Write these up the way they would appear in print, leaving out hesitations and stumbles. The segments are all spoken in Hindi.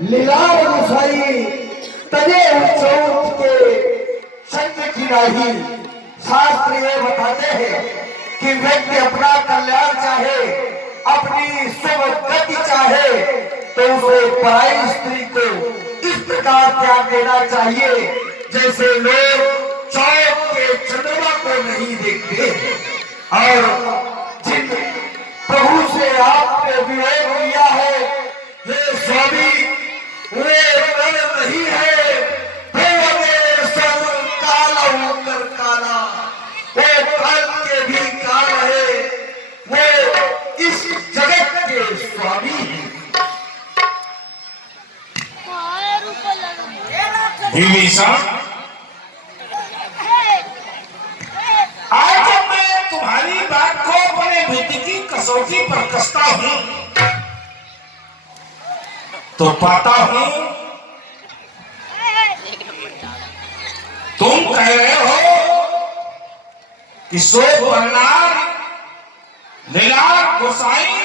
लीलार गुसाई तजे चौथ के संग की नाही। शास्त्र ये बताते हैं कि व्यक्ति अपना कल्याण चाहे, अपनी सुगति चाहे, तो उसे पराई स्त्री को इस प्रकार त्याग देना चाहिए जैसे लोग चौथ के चंद्रमा को नहीं देखते। और जिन प्रभु से आपने विरोध किया है, हे स्वामी, वे कल नहीं है, काला होकर काला, वो कल के भी काल है, वो इस जगत के स्वामी हैं। आज जब मैं तुम्हारी बात को अपने बुद्धि की कसौटी पर कसता हूं तो पाता हूं तुम कह रहे हो कि शोक बरनार लीलार गोसाई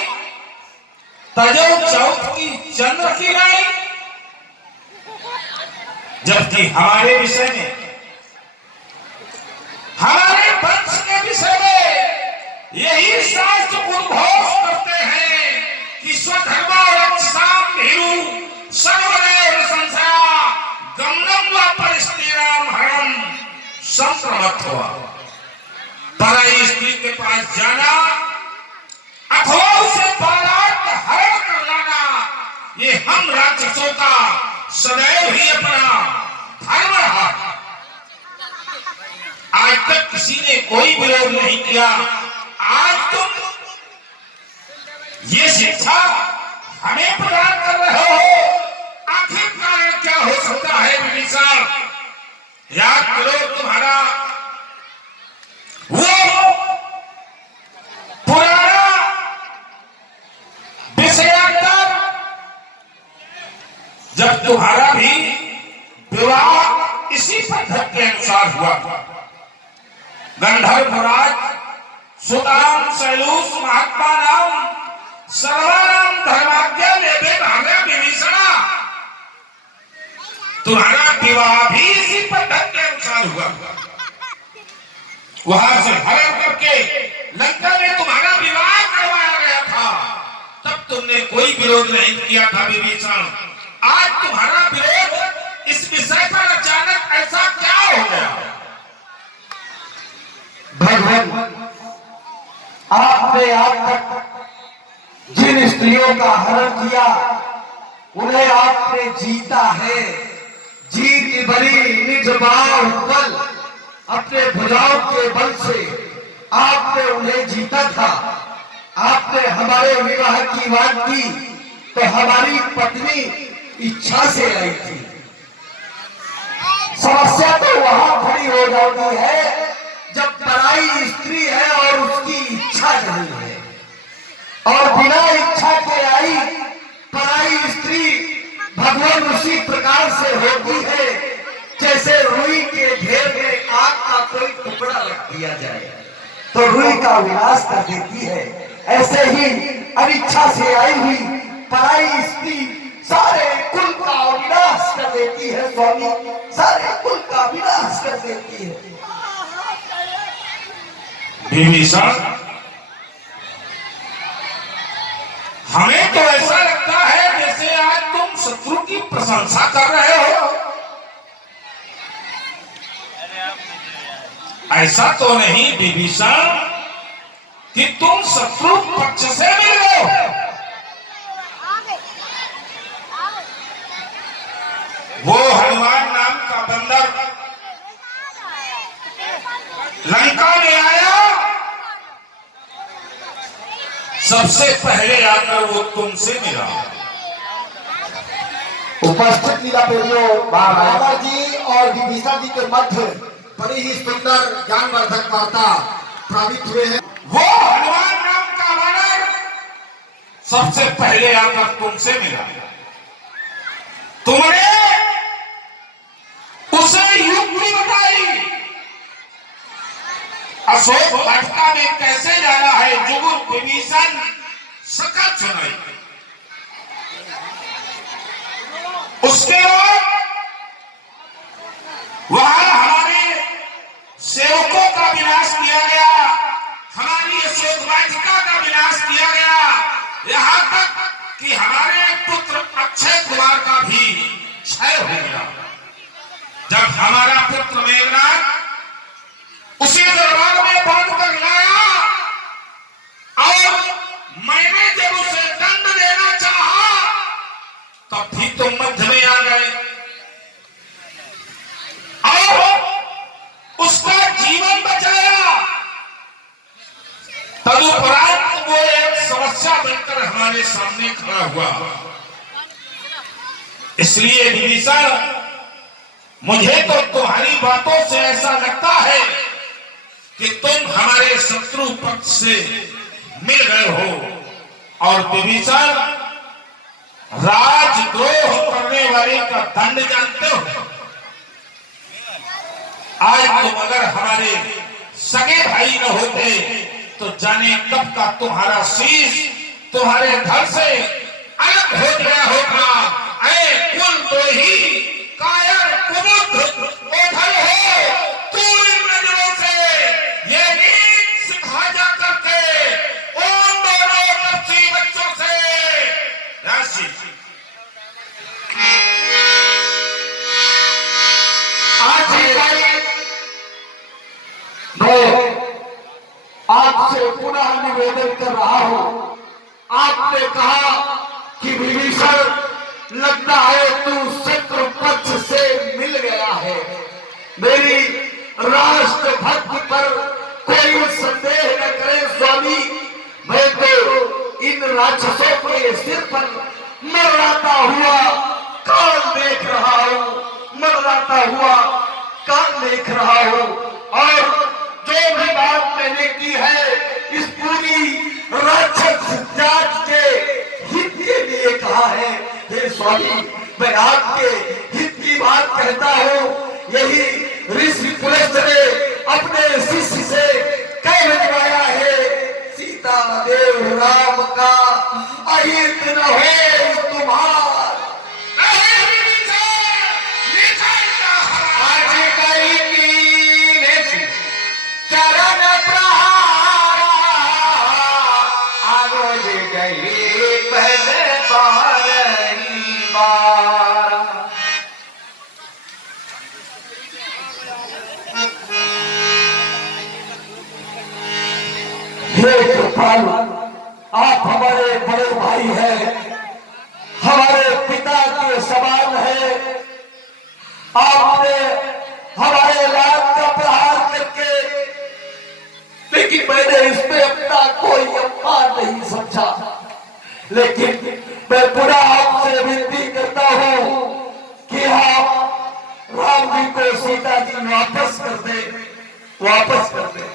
तजो चौथ की चंद्र की राई, जबकि हमारे विषय में, हमारे वंश के विषय में यही शास्त्र उद्घोष करते हैं कि स्वधर्मा रक्षाम भीरु सर्वदेव संशया गमनम व परिस्थिराम हरम संप्रमत हुआ। पराई स्त्री के पास जाना अथवा उसे बारात हरण कर लाना, ये हम राक्षसों का सदैव ही अपना धर्म रहा। आज तक किसी ने कोई विरोध नहीं किया, आज तुम ये शिक्षा हमें प्रदान कर रहे हो। आखिर कारण क्या हो सकता है विभीषण? याद करो तुम्हारा वो पुराना विषयांतर, जब तुम्हारा भी विवाह इसी पद्धति के अनुसार हुआ था। गंधर्वराज सुदाम शैलूष महात्मा नाम सर्वानाम धर्माज्ञा लेवे भागा विभीषणा, तुम्हारा विवाह भी इसी पद्धति के अनुसार हुआ। वहां से हरण करके लंका में तुम्हारा विवाह करवाया गया था, तब तुमने कोई विरोध नहीं किया था विभीषण। आज तुम्हारा विरोध इस विषय पर अचानक ऐसा क्या हो गया? भगवान, आपने आज तक जिन स्त्रियों का हरण किया उन्हें आपने जीता है। जीत बड़ी निज बाण बल, अपने भुजाओं के बल से आपने उन्हें जीता था। आपने हमारे विवाह की बात की तो हमारी पत्नी इच्छा से आई थी। समस्या तो वहां खड़ी हो जाती है जब पराई स्त्री है और उसकी इच्छा नहीं है, और बिना इच्छा के आई पराई स्त्री भगवान उसी प्रकार से होती है जैसे रुई के ढेर में आग का कोई टुकड़ा रख दिया जाए तो रुई का विनाश कर देती है। ऐसे ही अनिच्छा से आई हुई पराई स्त्री सारे कुल का विनाश कर देती है। स्वामी, सारे कुल का विनाश कर देती है। विभीषण, हमें तो ऐसा लगता है जैसे आज तुम शत्रु की प्रशंसा कर रहे हो। ऐसा तो नहीं विभीषण कि तुम शत्रु पक्ष से मिल गए हो। वो हनुमान नाम का बंदर लंका में आया, सबसे पहले आकर वो तुमसे मिला। उपस्थित लीला प्रेमियों, रावण जी और विभीषण जी के मध्य बड़ी ही सुंदर ज्ञानवर्धक वार्ता प्रभावित हुए हैं। वो हनुमान नाम का वानर सबसे पहले आकर तुमसे मिला। तुमने उसे युक्ति बताई, अशोक वाटिका में कैसे जाना है, जुगुल विभीषण सकल सुनाई। उसके बाद वहां हमारे सेवकों का विनाश किया गया, हमारी अशोक वाटिका का विनाश किया गया, यहां तक कि हमारे पुत्र अक्षय कुमार का भी क्षय हो गया। जब हमारा पुत्र मेघनाथ उसी दरबार में बांध कर लाया और मैंने जब उसे दंड देना चाहा तब भी तो मध्य में आ गए और उसका जीवन बचाया। तदुपरांत वो एक समस्या बनकर हमारे सामने खड़ा हुआ। इसलिए विभीषण, मुझे तो तुम्हारी बातों से ऐसा लगता है कि तुम हमारे शत्रु पक्ष से मिल गए हो और विभीषण, राजद्रोह करने वाले का दंड जानते हो। आज तुम अगर हमारे सगे भाई न होते तो जाने कब का तुम्हारा शीश तुम्हारे घर से अलग हो गया होगा। अरे कुल तो ही कायर कुबुद्ध ओझल हो, तू इन नजरों से ये नीच सिखा जा करके उन दोनों कच्ची बच्चों से। राशि आज मैं आपसे पुनः निवेदन कर रहा हूं। आपने कहा कि विभीषण, लगता है तू शत्रु पक्ष से मिल गया है। मेरी राष्ट्रभक्ति पर कोई संदेह न करे स्वामी, मैं तो इन राक्षसों के सिर पर मरलाता हुआ काल देख रहा हूं, मरलाता हुआ काल देख रहा हूं। और जो भी बात मैंने की है इस पूरी राक्षस जात के हित के लिए कहा है। हे स्वामी, मैं आपके हित की बात कहता हूँ। यही ऋषि पुलस्त ने अपने शिष्य से कह भिजवाया है, सीता देव राम का अहित न हो तुम्हारा। आप हमारे बड़े भाई हैं, हमारे पिता के समान है। आपने हमारे लाभ का प्रहार करके, लेकिन मैंने इसमें अपना कोई अपमान नहीं समझा। लेकिन मैं पुनः आपसे विनती करता हूं कि आप राम जी को सीता जी वापस कर दे, वापस कर दे।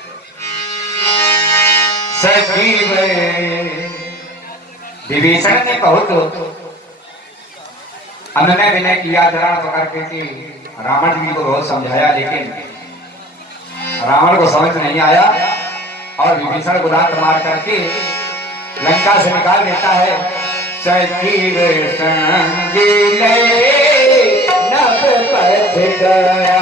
सखी विभीषण ने बहुत अनन्य विनय किया, जरा पकड़ के कि रावण जी को बहुत समझाया, लेकिन रावण को समझ नहीं आया और विभीषण को लात मार करके लंका से निकाल देता है। सखी संगी नव पथ गया